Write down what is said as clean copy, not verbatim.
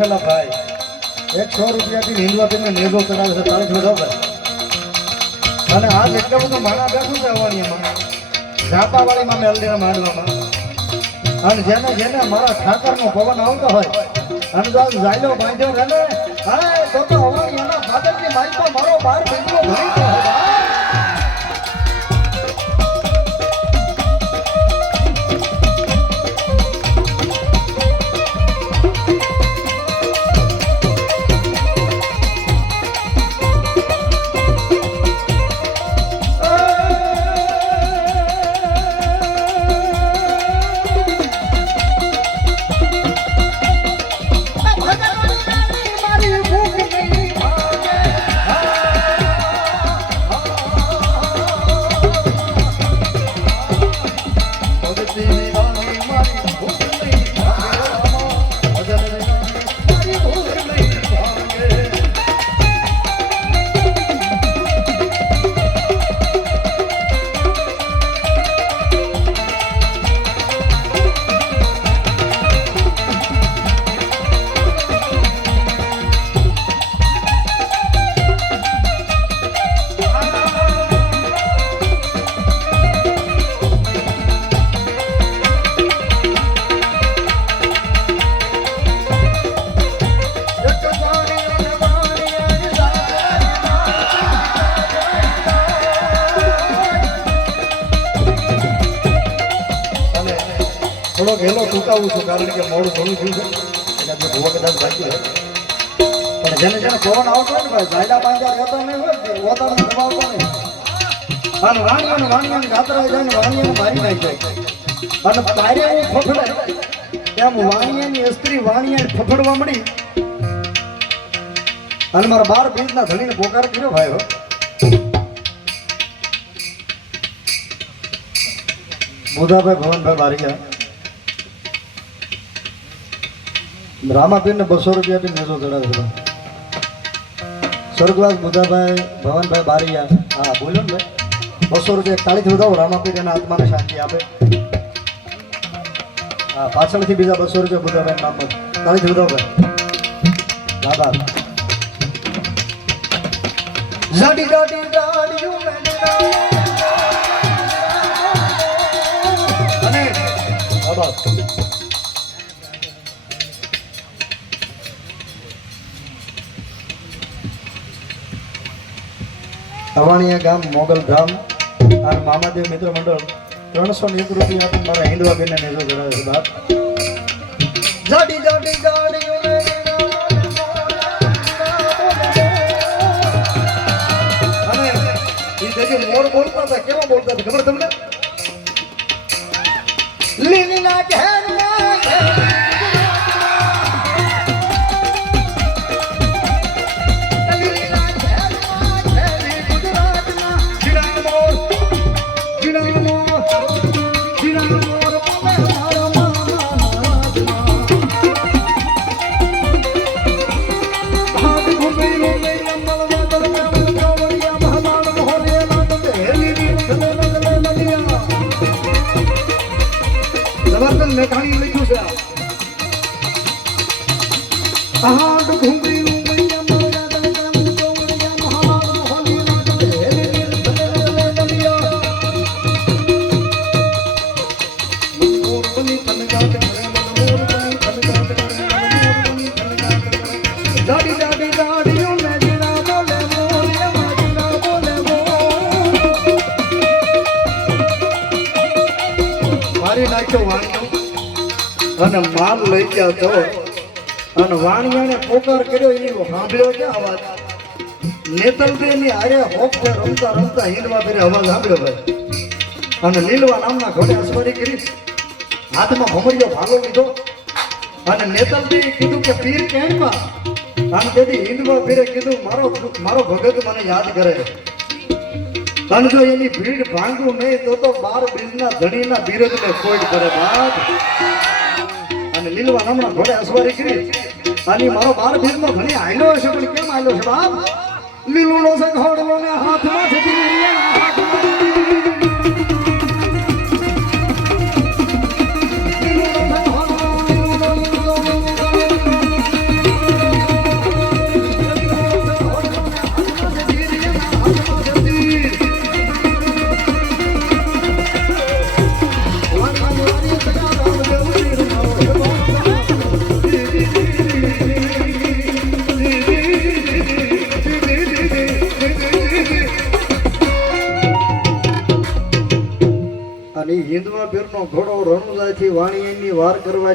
બેઠેલા ભાઈ 100 રૂપિયાથી નીંદવા તેને નેજો ચડાવે છે તાળી વધાવે અને આ એટલા બધું માણા બેઠું છે અવાણીમાં ઝાપાવાળીમાં મેલડીના માંડવામાં અને જેને જેને મારા ઠાકરનો પવન આવતો હોય અને જો જાયલો બાંધ્યો રહે ને હા તો અવાણી એના ફાદરની માઈકો મારો બાર બેઠો ભરી તો થોડો ઘેલો ચૂકાવું છું કારણ કે મોડું ઘણું થયું છે એટલે ભૂવા કદાચ બાકી રહે પણ જેને જેને પવન આવતો હોય ને ભાઈ જાયલા બાંધ્યા રહેતો નહીં હોય ઓતાને દબાવતો નહીં અને વાણીઓને ગાતરા જાય ને વાણીઓને મારી નાખી જાય અને તારે એવું ફફડે તેમ વાણિયાની સ્ત્રી વાણિયા ફફડવા મળી અને મારા 12 બીજના ધણીને પોકાર કર્યો ભાઈ હો બુધાભાઈ ભવનભાઈ બારીયા રામાપીર ને 200 રૂપિયાથી નેજો ચડાવે છે સ્વર્ગવાસ બુધાભાઈ ભવનભાઈ બારીયા હા બોલો ને 200 રૂપિયા તાળીથી વધાવો રામાપીર એના આત્માને શાંતિ આપે હા પાછળથી બીજા 200 રૂપિયા બુધાભાઈ નામ તાળીથી વધાવો ભાઈ આભાર જાડી જાડી જાડીઓ અને આભાર અવાણીયા ગામ મોગલ ધામ અને મામાદેવ મિત્ર મંડળ 301 રૂપિયા આપી મારા હિન્દવા બેનને નેજો ચડાવે છે બાપ જાડી જાડી જાડી અને એ જે મોર બોલતા હતા કેવા બોલતા હતા ખબર તમને લીલીના ઘેરમાં મેઘાણી લખ્યું છે આહાડ ઘુંગરી રૂમૈયા મોરા દંતમ ચોવડિયા મહામાર મોહલી નાટ હેલી નીર દલિયા મોર બની તનગાટ કરે મોર બની તનગાટ કરે મોર બની તનગાટ કરે જાડી જાડી જાડીઓ ને જીના બોલે મોરે માજીના બોલે મારી નાખ્યો વાણિયો અને માલ લઈ ગયા તો અને વાણિયાને પોકાર કર્યો એ સાંભળ્યો કે અવાજ નેતલબેની આરે હોપ રમતા રમતા હિંદવા ફેરે અવાજ સાંભળ્યો ભાઈ અને લીલવા નામના ઘોડે અસવારી કરી હાથમાં ભમરિયો ભાલો લીધો અને નેતલબે કીધું કે પીર કેણમાં અને તેથી હિંદવા ફેરે કીધું મારો ભગત મને યાદ કરે અને જો એની ભીડ ભાંગવું નહીં તો 12 બીજના ધણીના બિરદને કોઈ કરે બાપ અને લીલવા નામના ઘોડે અસવારી કરી અને મારો 12 બીજનો ધણી આયલો છે પણ કેમ આયલો છે બાપ લીલુનો છે ઘોડલો ને હાથમાં છે તીરિયા હાથમાં રણુદાથી વાણિયાની વાર કરવા